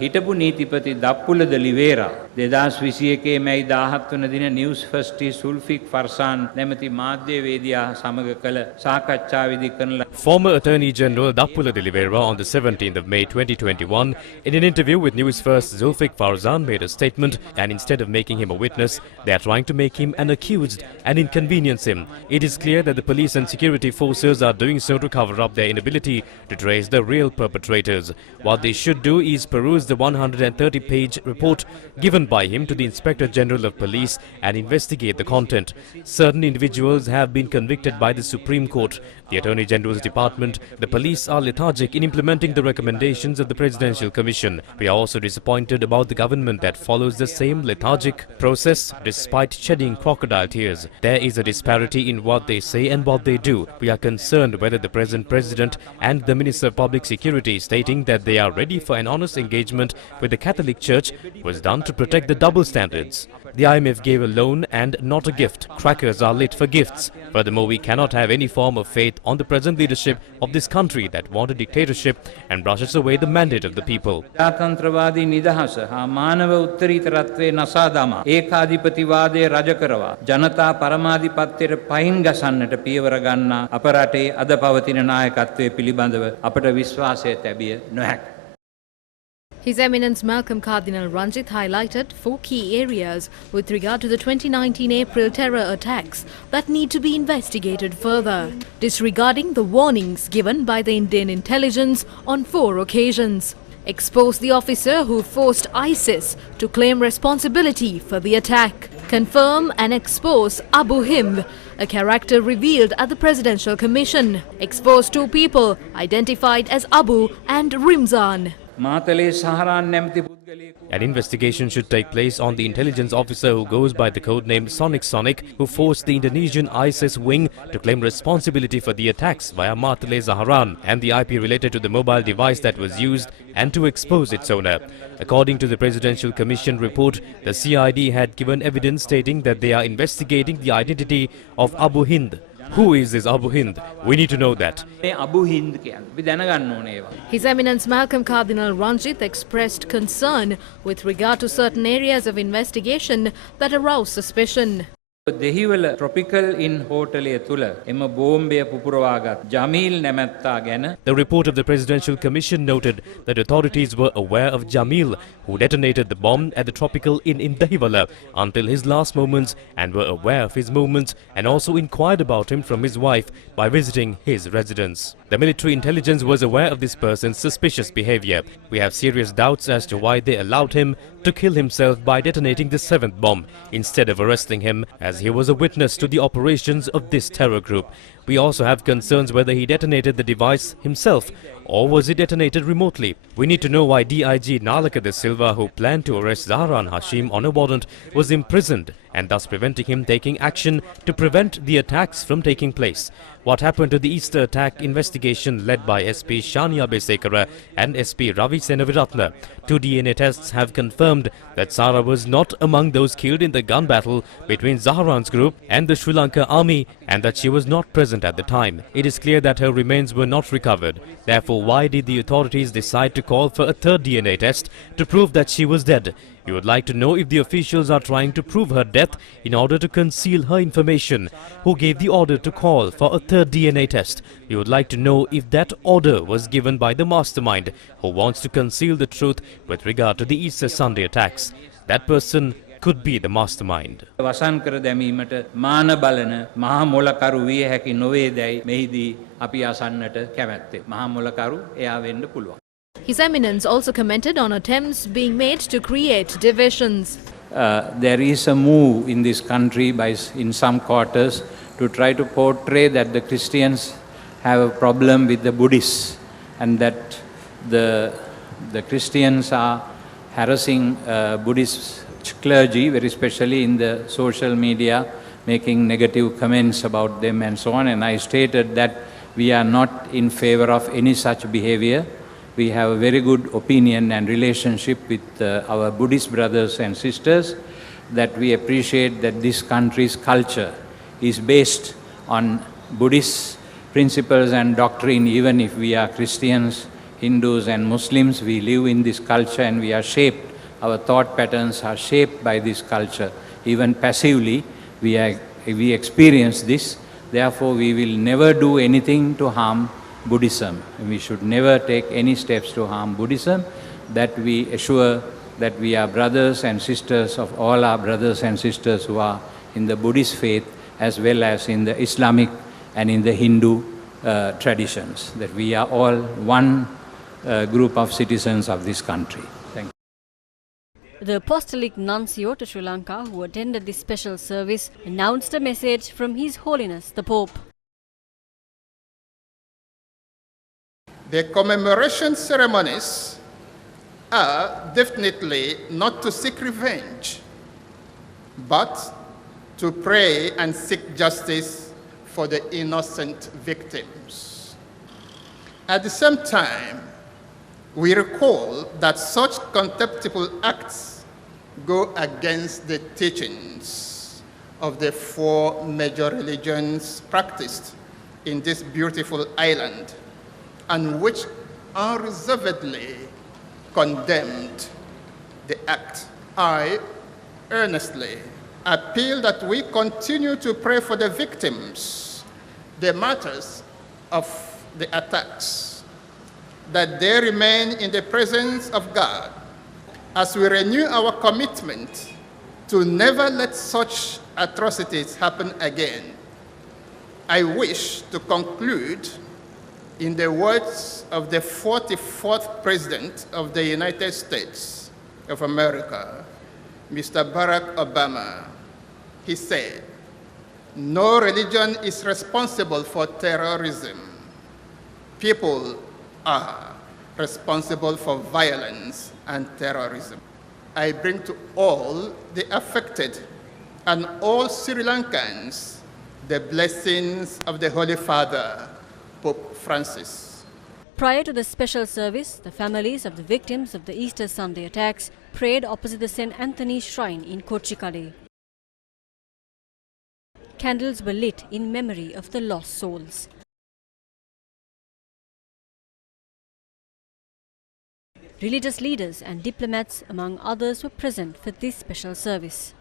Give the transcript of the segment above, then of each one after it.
හිටපු නීතිපති දප්පුල ද ලිවේරා 2021 මැයි 17 වන දින Newsfirst සුල්ෆික් ෆර්සාන් නැමැති මාධ්‍යවේදියා සමග කළ සාකච්ඡාවේදී කරන Former Attorney General Dappula de Oliveira on the 17th of May 2021, in an interview with Newsfirst, Zulfiq Farzan made a statement, and instead of making him a witness, they are trying to make him an accused and inconvenience him. It is clear that the police and security forces are doing so to cover up their inability to trace the real perpetrators. What they should do is peruse the 130-page report given by him to the Inspector General of Police and investigate the content. Certain individuals have been convicted by the Supreme Court, the Attorney General's Department. The police are lethargic in implementing the recommendations of the Presidential Commission. We are also disappointed about the government that follows the same lethargic process despite shedding crocodile tears. There is a disparity in what they say and what they do. We are concerned whether the present President and the Minister of Public Security stating that they are ready for an honest engagement with the Catholic Church was done to protect the double standards. The IMF gave a loan and not a gift. Crackers are lit for gifts. Furthermore, we cannot have any form of faith on the present leadership of this country that want a dictatorship and brushes away the mandate of the people. ජාතන්ත්‍රවාදී නිදහස හා මානව උත්තරීතරත්වයේ නසා දමා ඒකාධිපතිවාදයේ රජ කරවා ජනතා පරමාධිපත්‍යයට පයින් ගසන්නට පියවර ගන්නා අප රටේ අද පවතින නායකත්වයේ පිළිබඳව අපට විශ්වාසය තැබිය නොහැක. His Eminence Malcolm Cardinal Ranjith highlighted 4 key areas with regard to the 2019 April terror attacks that need to be investigated further, disregarding the warnings given by the Indian intelligence on 4 occasions. Expose the officer who forced ISIS to claim responsibility for the attack. Confirm and expose Abu Hind, a character revealed at the Presidential Commission. Expose 2 people identified as Abu and Rimzan. An investigation should take place on the intelligence officer who goes by the codename Sonic, who forced the Indonesian ISIS wing to claim responsibility for the attacks via Matale Zaharan and the IP related to the mobile device that was used, and to expose its owner. According to the Presidential Commission report, the CID had given evidence stating that they are investigating the identity of Abu Hind. Who is this Abu Hind? We need to know that. His Eminence Malcolm Cardinal Ranjith expressed concern with regard to certain areas of investigation that arouse suspicion. Dehiwala tropical in හෝටලය තුල එම බෝම්බය පුපුරවාගත් ජමීල් නැමැත්තා ගැන The report of the Presidential Commission noted that authorities were aware of Jamil, who detonated the bomb at the Tropical Inn in Dahiwala until his last moments, and were aware of his movements and also inquired about him from his wife by visiting his residence. The military intelligence was aware of this person's suspicious behavior. We have serious doubts as to why they allowed him to kill himself by detonating the 7th bomb instead of arresting him, as he was a witness to the operations of this terror group. We also have concerns whether he detonated the device himself or was it detonated remotely. We need to know why DIG Nalaka de Silva, who planned to arrest Zahran Hashim on a warrant, was imprisoned and thus preventing him taking action to prevent the attacks from taking place. What happened to the Easter attack investigation led by SP Shania Besekara and SP Ravi Senaviratna? 2 DNA tests have confirmed that Sara was not among those killed in the gun battle between Zahran's group and the Sri Lanka army, and that she was not present at the time. It is clear that her remains were not recovered. Therefore, why did the authorities decide to call for a 3rd DNA test to prove that she was dead? We would like to know if the officials are trying to prove her death in order to conceal her information. Who gave the order to call for a 3rd DNA test? We would like to know if that order was given by the mastermind who wants to conceal the truth with regard to the Easter Sunday attacks. That person could be the mastermind. වසන් කර දැමීමට මාන බලන මහා මොලකරු විය හැකි නොවේදයි මෙහිදී අපි අසන්නට කැමැත්තේ. මහා මොලකරු එයා වෙන්න පුළුවන්. His Eminence also commented on attempts being made to create divisions. There is a move in this country in some quarters to try to portray that the Christians have a problem with the Buddhists, and that the Christians are harassing Buddhist clergy, very especially in the social media, making negative comments about them and so on. And I stated that we are not in favor of any such behavior. We have a very good opinion and relationship with our Buddhist brothers and sisters, that we appreciate that this country's culture is based on Buddhist principles and doctrine, even if we are Christians Hindus and Muslims, we live in this culture and we are shaped, our thought patterns are shaped by this culture. Even passively, we experience this. Therefore, we will never do anything to harm Buddhism. We should never take any steps to harm Buddhism, that we assure that we are brothers and sisters of all our brothers and sisters who are in the Buddhist faith as well as in the Islamic and in the Hindu traditions, that we are all one group of citizens of this country. Thank you. The Apostolic Nuncio to Sri Lanka, who attended this special service, announced a message from His Holiness the Pope. The commemoration ceremonies are definitely not to seek revenge, but to pray and seek justice for the innocent victims. At the same time, we recall that such contemptible acts go against the teachings of the four major religions practiced in this beautiful island, and which unreservedly condemned the act. I earnestly appeal that we continue to pray for the victims, the martyrs of the attacks, that they remain in the presence of God, as we renew our commitment to never let such atrocities happen again. I wish to conclude in the words of the 44th President of the United States of America, Mr. Barack Obama. He said, "No religion is responsible for terrorism. People are responsible for violence and terrorism." I bring to all the affected and all Sri Lankans the blessings of the Holy Father, Pope Francis. Prior to the special service, the families of the victims of the Easter Sunday attacks prayed opposite the St. Anthony's Shrine in Kochikade. Candles were lit in memory of the lost souls. Religious leaders and diplomats, among others, were present for this special service.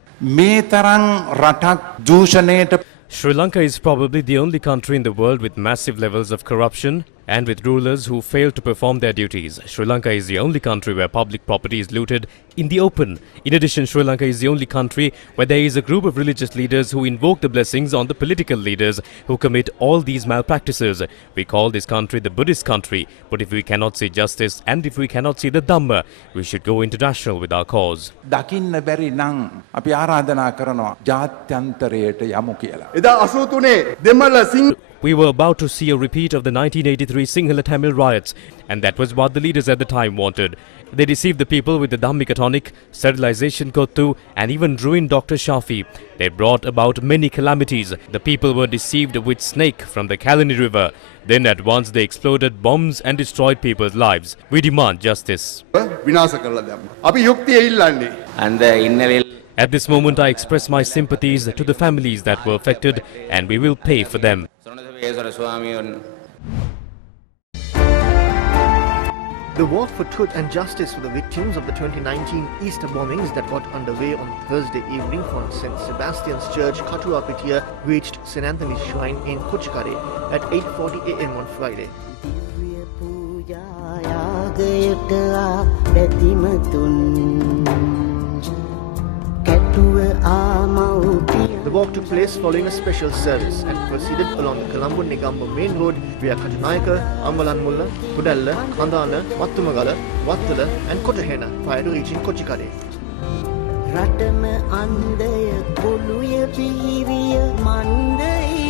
Sri Lanka is probably the only country in the world with massive levels of corruption and with rulers who fail to perform their duties. Sri Lanka is the only country where public property is looted in the open. In addition, Sri Lanka is the only country where there is a group of religious leaders who invoke the blessings on the political leaders who commit all these malpractices. We call this country the Buddhist country, but if we cannot see justice and if we cannot see the Dhamma, we should go international with our cause. දකින්න බැරි නම් අපි ආරාධනා කරනවා ජාත්‍යන්තරයට යමු කියලා. එදා 83 දෙමළ සිංහ We were about to see a repeat of the 1983 Sinhala Tamil riots, and that was what the leaders at the time wanted. They deceived the people with the Dhammika tonic, sterilization Kottu, and even ruined Dr. Shafi. They brought about many calamities. The people were deceived with snake from the Kalani River. Then at once they exploded bombs and destroyed people's lives. We demand justice. විනාශ කරලා දැම්මා. අපි යුක්තිය ඉල්ලන්නේ. At this moment, I express my sympathies to the families that were affected, and we will pay for them. The war for truth and justice for the victims of the 2019 Easter bombings that got underway on Thursday evening from St. Sebastian's Church, Katuapitiya, reached St. Anthony's Shrine in Kochikade at 8:40 a.m. on Friday. The walk took place following a special service and proceeded along the Colombo-Negombo main road via Katunayaka, Ambalanmulla, Kudalla, Kandana, Mattumagala, Wattala and Kotahena prior to reaching Kochikade. රටම අන්දය කොළුය පිහිවිය මන්දයි